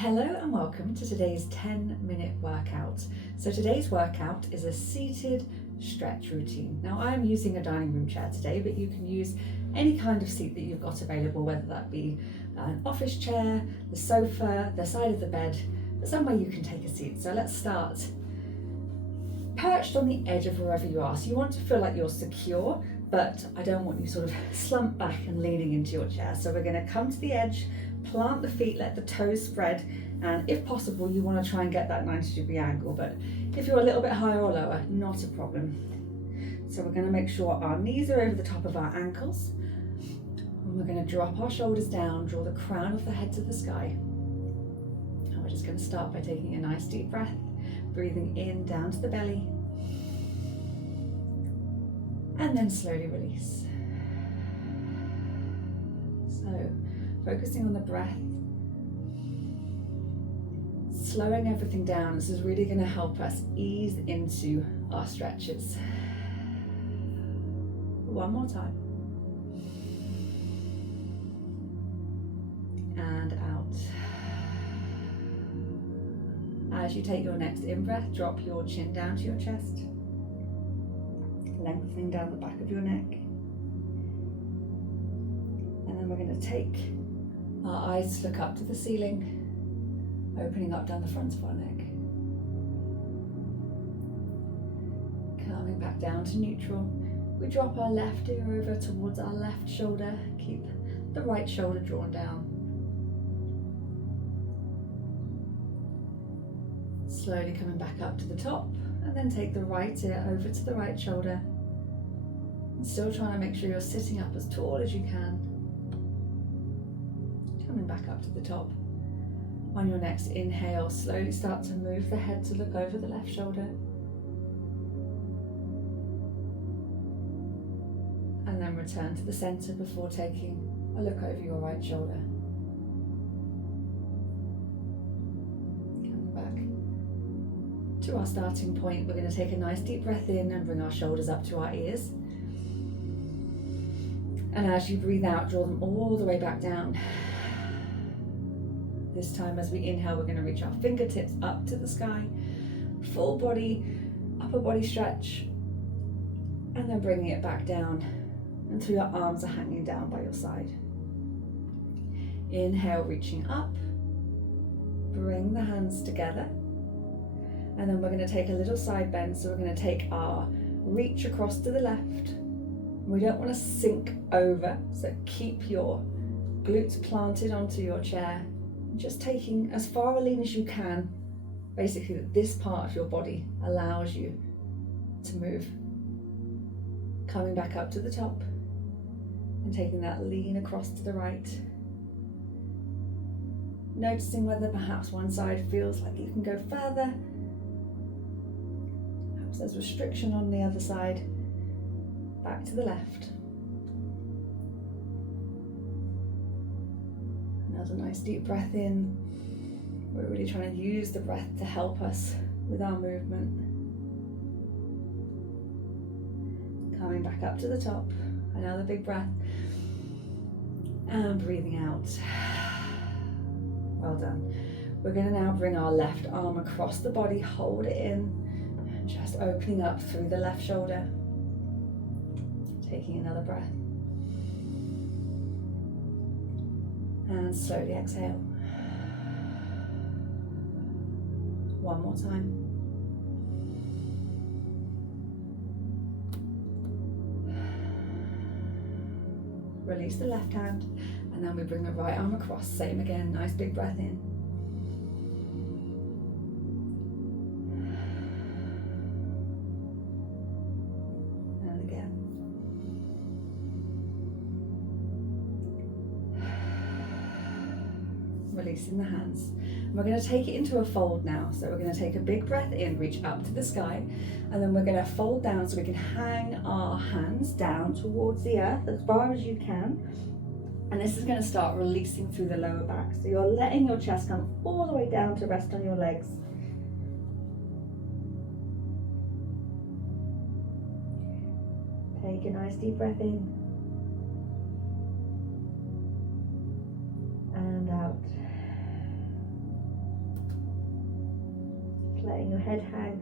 Hello and welcome to today's 10-minute workout. So today's workout is a seated stretch routine. Now I'm using a dining room chair today, but you can use any kind of seat that you've got available, whether that be an office chair, the sofa, the side of the bed, but somewhere you can take a seat. So let's start. Perched on the edge of wherever you are. So you want to feel like you're secure, but I don't want you sort of slumped back and leaning into your chair. So we're going to come to the edge, plant the feet, let the toes spread, and if possible you want to try and get that 90-degree angle, but if you're a little bit higher or lower, not a problem. So we're going to make sure our knees are over the top of our ankles, and we're going to drop our shoulders down, draw the crown of the head to the sky. And we're just going to start by taking a nice deep breath, breathing in down to the belly, and then slowly release. So focusing on the breath, slowing everything down. This is really going to help us ease into our stretches. One more time. And out. As you take your next in-breath, drop your chin down to your chest, lengthening down the back of your neck. And then we're going to take our eyes to look up to the ceiling, opening up down the front of our neck. Coming back down to neutral. We drop our left ear over towards our left shoulder. Keep the right shoulder drawn down. Slowly coming back up to the top, and then take the right ear over to the right shoulder. And still trying to make sure you're sitting up as tall as you can. Coming back up to the top. On your next inhale, slowly start to move the head to look over the left shoulder. And then return to the center before taking a look over your right shoulder. Coming back to our starting point, we're going to take a nice deep breath in and bring our shoulders up to our ears. And as you breathe out, draw them all the way back down. This time as we inhale, we're going to reach our fingertips up to the sky, full body, upper body stretch, and then bringing it back down until your arms are hanging down by your side. Inhale, reaching up, bring the hands together, and then we're going to take a little side bend. So we're going to take our reach across to the left. We don't want to sink over, so keep your glutes planted onto your chair. Just taking as far a lean as you can, basically that this part of your body allows you to move. Coming back up to the top and taking that lean across to the right. Noticing whether perhaps one side feels like you can go further. Perhaps there's restriction on the other side. Back to the left. Another nice deep breath in. We're really trying to use the breath to help us with our movement. Coming back up to the top. Another big breath. And breathing out. Well done. We're going to now bring our left arm across the body, hold it in, and just opening up through the left shoulder. Taking another breath. And slowly exhale. One more time. Release the left hand, and then we bring the right arm across. Same again, nice big breath in. And again. Releasing the hands. And we're going to take it into a fold now. So we're going to take a big breath in, reach up to the sky, and then we're going to fold down so we can hang our hands down towards the earth as far as you can. And this is going to start releasing through the lower back. So you're letting your chest come all the way down to rest on your legs. Take a nice deep breath in. And out. letting your head hang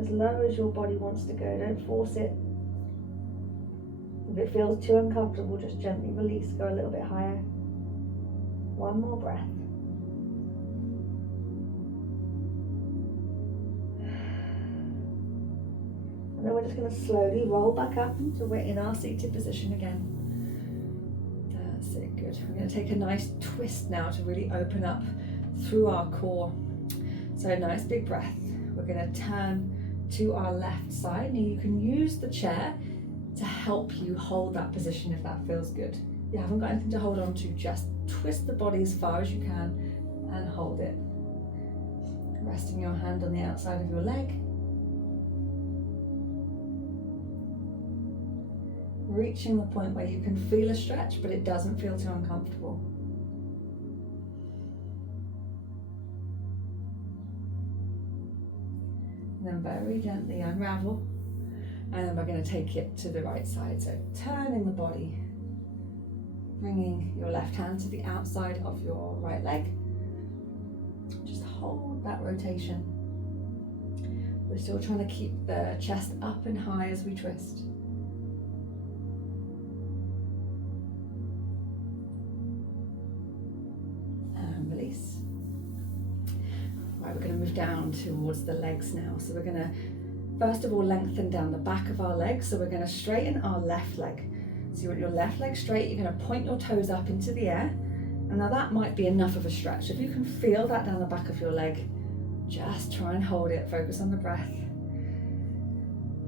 as low as your body wants to go. Don't force it. If it feels too uncomfortable, just gently release, go a little bit higher. One more breath. And then we're just going to slowly roll back up until we're in our seated position again. That's it, good. We're going to take a nice twist now to really open up through our core. So a nice big breath. We're going to turn to our left side. Now you can use the chair to help you hold that position if that feels good. If you haven't got anything to hold on to, just twist the body as far as you can and hold it. Resting your hand on the outside of your leg. Reaching the point where you can feel a stretch, but it doesn't feel too uncomfortable. And then very gently unravel. And then we're going to take it to the right side. So turning the body, bringing your left hand to the outside of your right leg. Just hold that rotation. We're still trying to keep the chest up and high as we twist. And release. Right, we're going to move down towards the legs now. So we're going to first of all lengthen down the back of our legs. So we're going to straighten our left leg. So you want your left leg straight, you're going to point your toes up into the air. And now that might be enough of a stretch. If you can feel that down the back of your leg, just try and hold it, focus on the breath.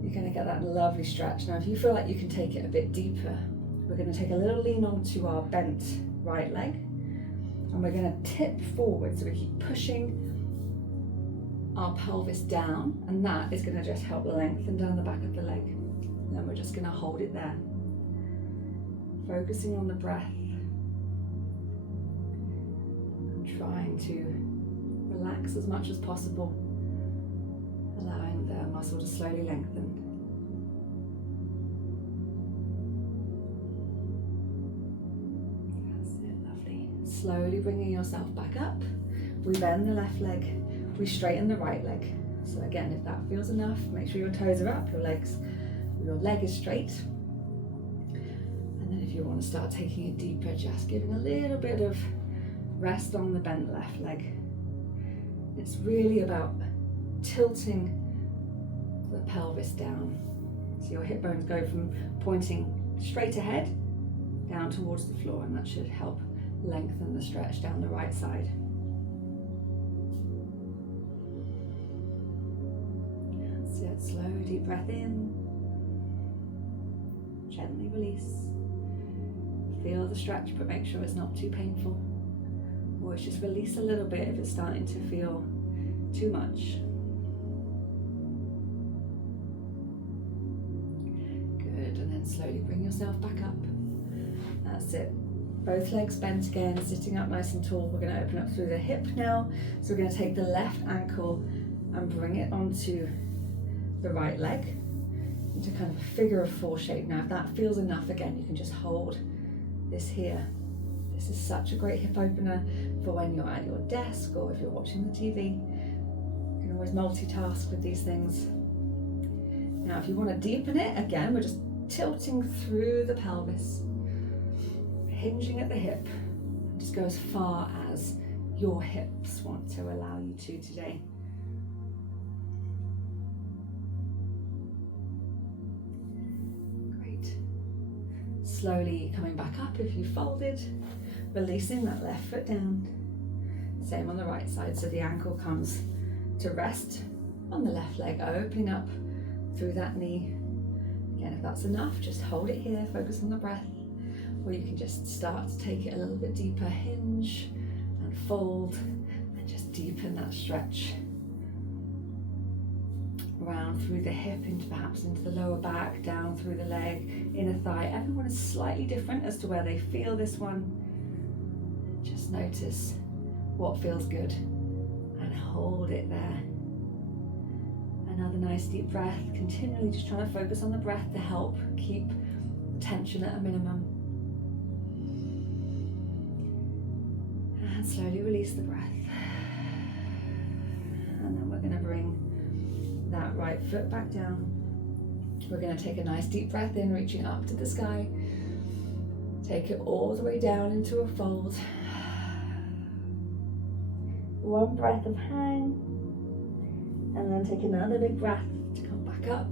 You're going to get that lovely stretch. Now if you feel like you can take it a bit deeper, we're going to take a little lean onto our bent right leg. And we're going to tip forward, so we keep pushing our pelvis down, and that is going to just help lengthen down the back of the leg. And then we're just going to hold it there, focusing on the breath and trying to relax as much as possible, allowing the muscle to slowly lengthen. That's it, lovely. Slowly bringing yourself back up. We bend the left leg. We straighten the right leg. So again, if that feels enough, make sure your toes are up, your leg is straight. And then if you want to start taking it deeper, just giving a little bit of rest on the bent left leg. It's really about tilting the pelvis down. So your hip bones go from pointing straight ahead down towards the floor, and that should help lengthen the stretch down the right side. Slow, deep breath in, gently release. Feel the stretch, but make sure it's not too painful. Or just release a little bit if it's starting to feel too much. Good, and then slowly bring yourself back up. That's it. Both legs bent again, sitting up nice and tall. We're going to open up through the hip now. So we're going to take the left ankle and bring it onto the right leg into kind of a figure of four shape. Now if that feels enough, again you can just hold this here. This is such a great hip opener for when you're at your desk or if you're watching the TV. You can always multitask with these things. Now if you want to deepen it, again we're just tilting through the pelvis, hinging at the hip. Just go as far as your hips want to allow you to today. Slowly coming back up if you folded, releasing that left foot down. Same on the right side, so the ankle comes to rest on the left leg, opening up through that knee. Again, if that's enough, just hold it here, focus on the breath, or you can just start to take it a little bit deeper, hinge and fold, and just deepen that stretch. Round through the hip, perhaps into the lower back, down through the leg, inner thigh. Everyone is slightly different as to where they feel this one. Just notice what feels good and hold it there. Another nice deep breath, continually just trying to focus on the breath to help keep tension at a minimum. And slowly release the breath. going to bring that right foot back down. We're going to take a nice deep breath in, reaching up to the sky. Take it all the way down into a fold. One breath of hang, and then take another big breath to come back up.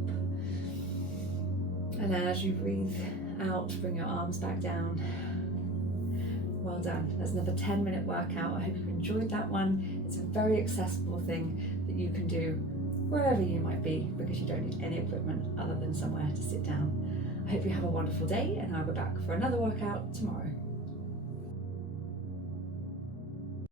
And then as you breathe out, bring your arms back down. Well done. There's another 10-minute workout. I hope you enjoyed that one. It's a very accessible thing that you can do wherever you might be, because you don't need any equipment other than somewhere to sit down. I hope you have a wonderful day, and I'll be back for another workout tomorrow.